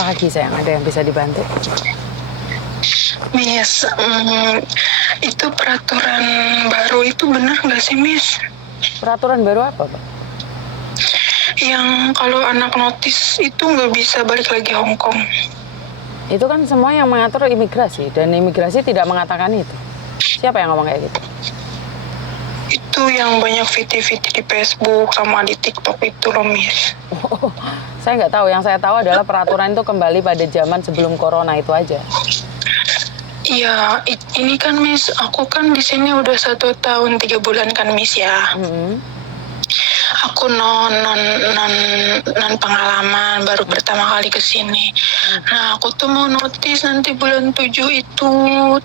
pagi sayang, ada yang bisa dibantu? Miss, itu peraturan baru itu benar nggak sih, Miss? Peraturan baru apa, Pak? Yang kalau anak notis itu nggak bisa balik lagi Hong Kong. Itu kan semua yang mengatur imigrasi, dan imigrasi tidak mengatakan itu. Siapa yang ngomong kayak gitu? Itu yang banyak video-video di Facebook sama di TikTok itu loh, Miss. Oh, saya nggak tahu. Yang saya tahu adalah peraturan itu kembali pada zaman sebelum corona itu aja. Iya, ini kan Miss, aku kan di sini udah 1 tahun 3 bulan kan Miss ya. Aku non pengalaman, baru pertama kali ke sini. Nah, aku tuh mau notis nanti bulan 7 itu,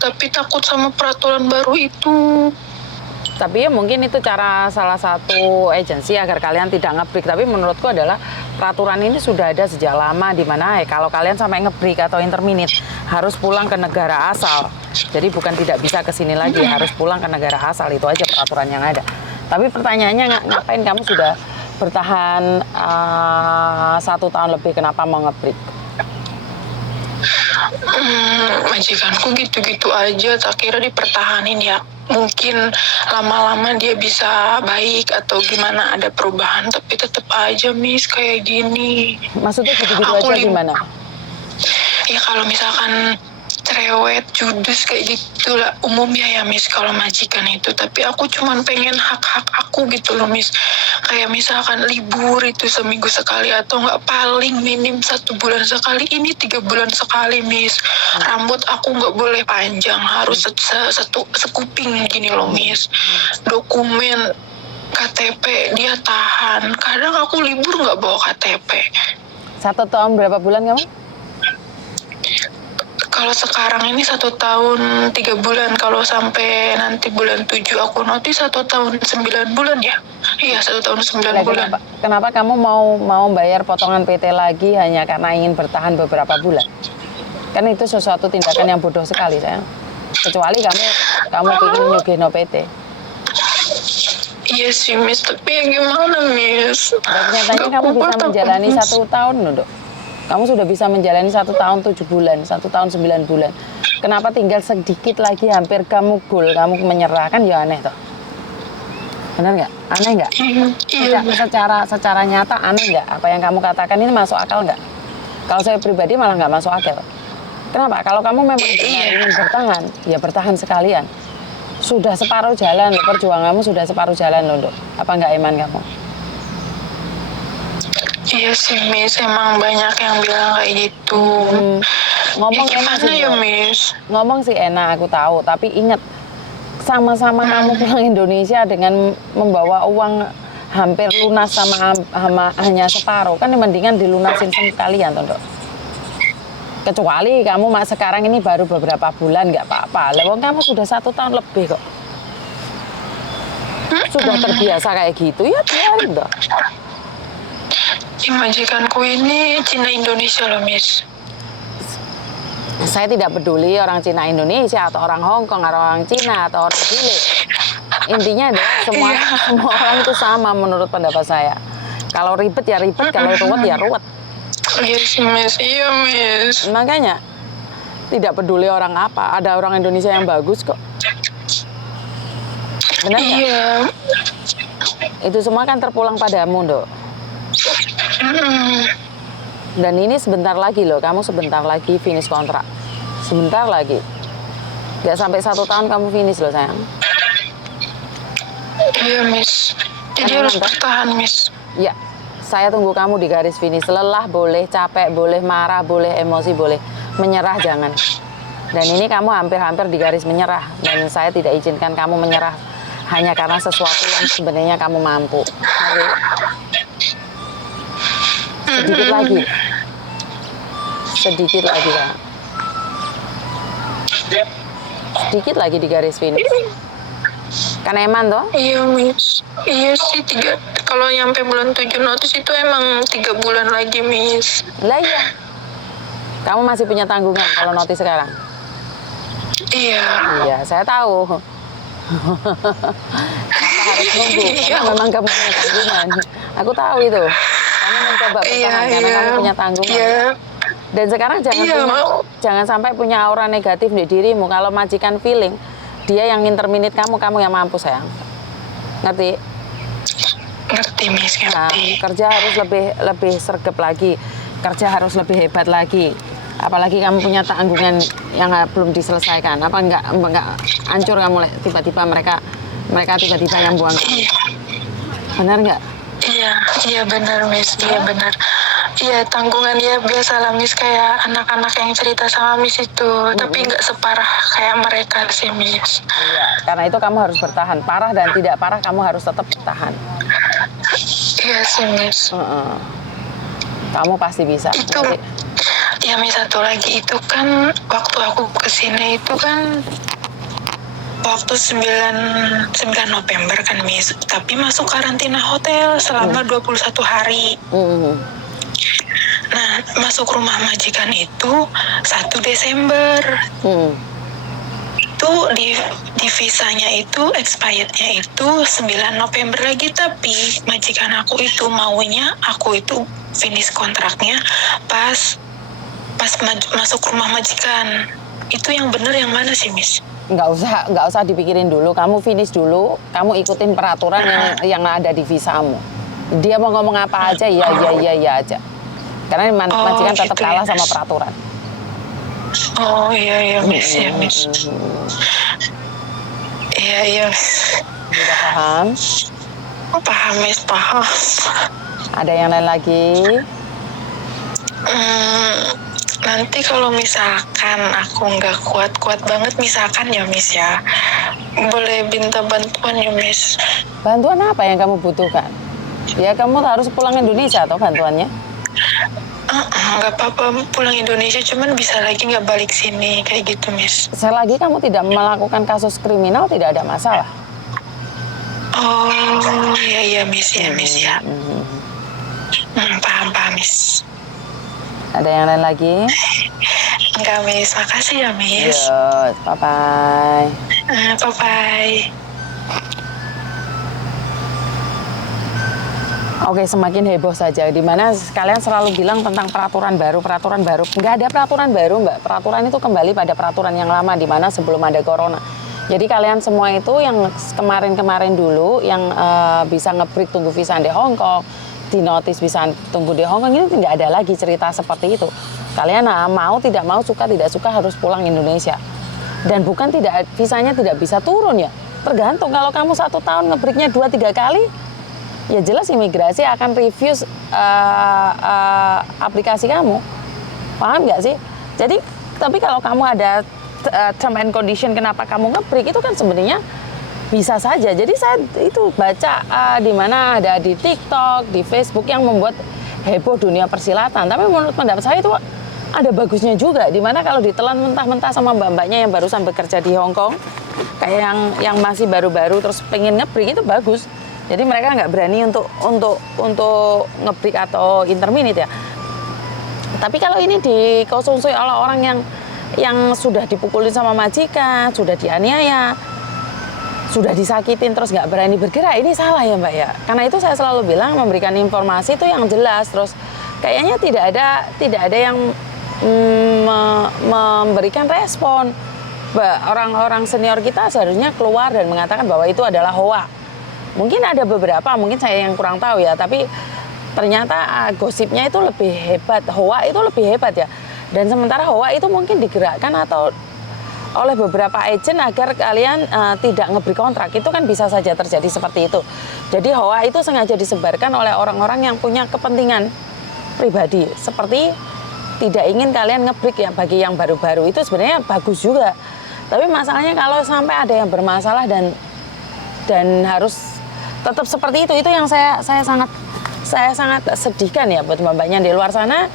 tapi takut sama peraturan baru itu. Tapi ya mungkin itu cara salah satu agensi agar kalian tidak ngebreak. Tapi menurutku adalah peraturan ini sudah ada sejak lama, di mana kalau kalian sampai ngebreak atau interminate harus pulang ke negara asal. Jadi bukan tidak bisa ke sini lagi, harus pulang ke negara asal. Itu aja peraturan yang ada. Tapi pertanyaannya ngapain kamu sudah bertahan 1 tahun lebih, kenapa mau ngebreak? Majikanku gitu-gitu aja, tak kira dipertahanin ya. Mungkin lama-lama dia bisa baik atau gimana, ada perubahan, tapi tetap aja Miss kayak gini. Maksudnya gitu-gitu aja gimana? Ya kalau misalkan cerewet, judes kayak gitu lah umumnya ya Miss kalau majikan itu. Tapi aku cuman pengen hak-hak aku gitu loh Miss. Kayak misalkan libur itu seminggu sekali atau nggak paling minim 1 bulan sekali. Ini 3 bulan sekali Miss. Rambut aku nggak boleh panjang, harus sekuping gini loh Miss. Dokumen KTP dia tahan. Kadang aku libur nggak bawa KTP. 1 tahun berapa bulan kamu? Kalau sekarang ini 1 tahun 3 bulan, kalau sampai nanti bulan 7 aku notis 1 tahun 9 bulan ya. Iya, 1 tahun 9 bulan. Kenapa kamu mau bayar potongan PT lagi hanya karena ingin bertahan beberapa bulan? Kan itu sesuatu tindakan yang bodoh sekali sayang. Kecuali kamu ingin nyugihno PT. Iya sih Miss, tapi ya gimana Miss? Dan nyatanya kamu bisa menjalani 1 tahun loh dok. Kamu sudah bisa menjalani 1 tahun 7 bulan, 1 tahun 9 bulan. Kenapa tinggal sedikit lagi hampir kamu goal, kamu menyerah? Kan ya aneh toh. Benar nggak? Aneh nggak? Iya. Secara nyata aneh nggak? Apa yang kamu katakan ini masuk akal nggak? Kalau saya pribadi malah nggak masuk akal. Kenapa? Kalau kamu memang ingin bertahan, ya bertahan sekalian. Sudah separuh jalan loh, perjuanganmu sudah separuh jalan loh dok. Apa nggak iman kamu? Iya sih Miss, emang banyak yang bilang kayak gitu. Ngomong ya gimana ya Miss? Ngomong sih enak, aku tahu. Tapi ingat, sama-sama kamu pulang Indonesia dengan membawa uang hampir lunas sama hanya separuh. Kan mendingan dilunasin sekalian toh dok. Kecuali kamu sekarang ini baru beberapa bulan nggak apa-apa. Lewat kamu sudah 1 tahun lebih kok. Sudah terbiasa kayak gitu ya biarin dong. Majikanku ini Cina Indonesia loh Miss. Saya tidak peduli orang Cina Indonesia atau orang Hong Kong atau orang Cina atau orang Chile. Intinya adalah semua orang itu sama menurut pendapat saya. Kalau ribet ya ribet, kalau ruwet ya ruwet. Iya sih Miss, iya Miss. Makanya tidak peduli orang apa, ada orang Indonesia yang bagus kok. Benar nggak? Iya. Itu semua kan terpulang padamu dok. Dan ini sebentar lagi loh, kamu sebentar lagi finish kontrak. Sebentar lagi. Gak sampai 1 tahun kamu finish loh sayang. Iya Miss. Jadi harus bertahan Miss. Ya, saya tunggu kamu di garis finish. Lelah boleh, capek boleh, marah boleh, emosi boleh. Menyerah jangan. Dan ini kamu hampir-hampir di garis menyerah. Dan saya tidak izinkan kamu menyerah hanya karena sesuatu yang sebenarnya kamu mampu. Oke? Sedikit lagi kan. Sedikit lagi di garis finish. Kan eman toh? Iya Miss. Iya sih, kalau nyampe bulan 7 notis itu emang 3 bulan lagi Miss. Lah iya. Kamu masih punya tanggungan kalau notis sekarang? Iya. Iya, saya tahu. Kenapa harus nunggu? Karena memang kamu punya tanggungan. Aku tahu itu. Kamu mencoba bertahan karena kamu punya tanggungan. Iya. Dan sekarang Iya, jangan sampai punya aura negatif di dirimu. Kalau majikan feeling, dia yang interminate kamu, kamu yang mampu sayang. Ngerti? ngerti Miss, Nah, ngerti. kerja harus lebih sergap lagi, kerja harus lebih hebat lagi. Apalagi kamu punya tanggungan yang belum diselesaikan. Apa enggak hancur kamu tiba-tiba mereka tiba-tiba yang buang kamu. Benar nggak? Iya benar Miss, iya benar. Iya tanggungan ya biasalah Miss, kayak anak-anak yang cerita sama Miss itu, tapi nggak separah kayak mereka sih Miss. Iya, karena itu kamu harus bertahan. Parah dan tidak parah, kamu harus tetap bertahan. Iya sih Miss. Kamu pasti bisa. Itu ya Miss, satu lagi itu kan waktu aku kesini itu kan waktu 9 November kan Miss, tapi masuk karantina hotel selama 21 hari. Nah, masuk rumah majikan itu 1 Desember. Itu di visanya itu expirednya itu 9 November lagi, tapi majikan aku itu maunya aku itu finish kontraknya pas masuk rumah majikan. Itu yang bener yang mana sih Miss? Nggak usah dipikirin dulu, kamu finish dulu, kamu ikutin peraturan yang ada di visamu. Dia mau ngomong apa aja, ya aja. Karena majikan tetap gitu kalah ya, sama peraturan. Oh iya Miss, ya Miss. Iya Miss. Sudah paham? Paham Miss, paham. Ada yang lain lagi? Nanti kalau misalkan aku nggak kuat banget misalkan ya Miss ya, boleh minta bantuan ya Miss. Bantuan apa yang kamu butuhkan? Ya kamu harus pulang Indonesia atau bantuannya? Nggak apa-apa pulang Indonesia, cuman bisa lagi nggak balik sini kayak gitu Miss. Selagi kamu tidak melakukan kasus kriminal tidak ada masalah. Oh iya Miss, ya Miss ya. Paham Miss. Ada yang lain lagi? Enggak Miss, makasih ya Miss. Yuk, bye-bye. Bye-bye. Oke, semakin heboh saja. Dimana kalian selalu bilang tentang peraturan baru. Nggak ada peraturan baru, Mbak. Peraturan itu kembali pada peraturan yang lama, di mana sebelum ada corona. Jadi kalian semua itu yang kemarin-kemarin dulu, yang bisa nge-break tunggu visa di Hong Kong, di notice bisa tunggu di Hong Kong, ini nggak ada lagi cerita seperti itu. Kalian mau, tidak mau, suka, tidak suka harus pulang Indonesia. Dan bukan visanya tidak bisa turun ya. Tergantung, kalau kamu 1 tahun nge-breaknya 2-3 kali, ya jelas imigrasi akan review aplikasi kamu. Paham nggak sih? Jadi, tapi kalau kamu ada term and condition kenapa kamu nge-break, itu kan sebenarnya bisa saja. Jadi saya itu baca di mana ada di TikTok, di Facebook yang membuat heboh dunia persilatan. Tapi menurut pendapat saya itu ada bagusnya juga. Di mana kalau ditelan mentah-mentah sama mbak-mbaknya yang barusan bekerja di Hong Kong, kayak yang masih baru-baru terus pengen nge-break, itu bagus. Jadi mereka nggak berani untuk nge-break atau interminate ya. Tapi kalau ini dikonsumsi oleh orang yang sudah dipukulin sama majikan, sudah dianiaya, sudah disakitin terus nggak berani bergerak, ini salah ya Mbak ya. Karena itu saya selalu bilang memberikan informasi itu yang jelas. Terus kayaknya tidak ada yang memberikan respon. Orang-orang senior kita seharusnya keluar dan mengatakan bahwa itu adalah hoax. Mungkin ada beberapa, mungkin saya yang kurang tahu ya, tapi ternyata gosipnya itu lebih hebat, hoax itu lebih hebat ya. Dan sementara hoax itu mungkin digerakkan atau oleh beberapa agen agar kalian tidak ngeberi kontrak, itu kan bisa saja terjadi seperti itu. Jadi hoax itu sengaja disebarkan oleh orang-orang yang punya kepentingan pribadi, seperti tidak ingin kalian ngebreak ya. Bagi yang baru-baru itu sebenarnya bagus juga. Tapi masalahnya kalau sampai ada yang bermasalah dan harus tetap seperti itu yang saya sangat sedihkan ya buat mbak-mbaknya di luar sana.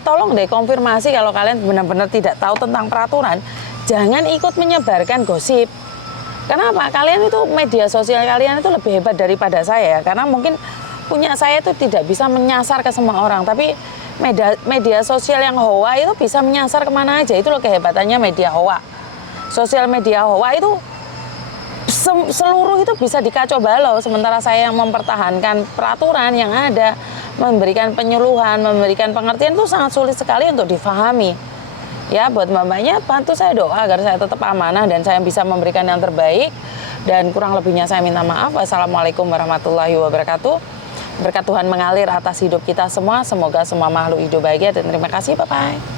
Tolong deh konfirmasi kalau kalian benar-benar tidak tahu tentang peraturan. Jangan ikut menyebarkan gosip. Kenapa? Kalian itu media sosial kalian itu lebih hebat daripada saya ya. Karena mungkin punya saya itu tidak bisa menyasar ke semua orang. Tapi media sosial yang hoax itu bisa menyasar kemana aja. Itu loh kehebatannya media hoax. Sosial media hoax itu seluruh itu bisa dikacau balau. Sementara saya yang mempertahankan peraturan yang ada, memberikan penyuluhan, memberikan pengertian itu sangat sulit sekali untuk difahami. Ya, buat mbak-mbaknya bantu saya doa agar saya tetap amanah dan saya bisa memberikan yang terbaik. Dan kurang lebihnya saya minta maaf. Wassalamualaikum warahmatullahi wabarakatuh. Berkat Tuhan mengalir atas hidup kita semua. Semoga semua makhluk hidup bahagia dan terima kasih. Bye-bye.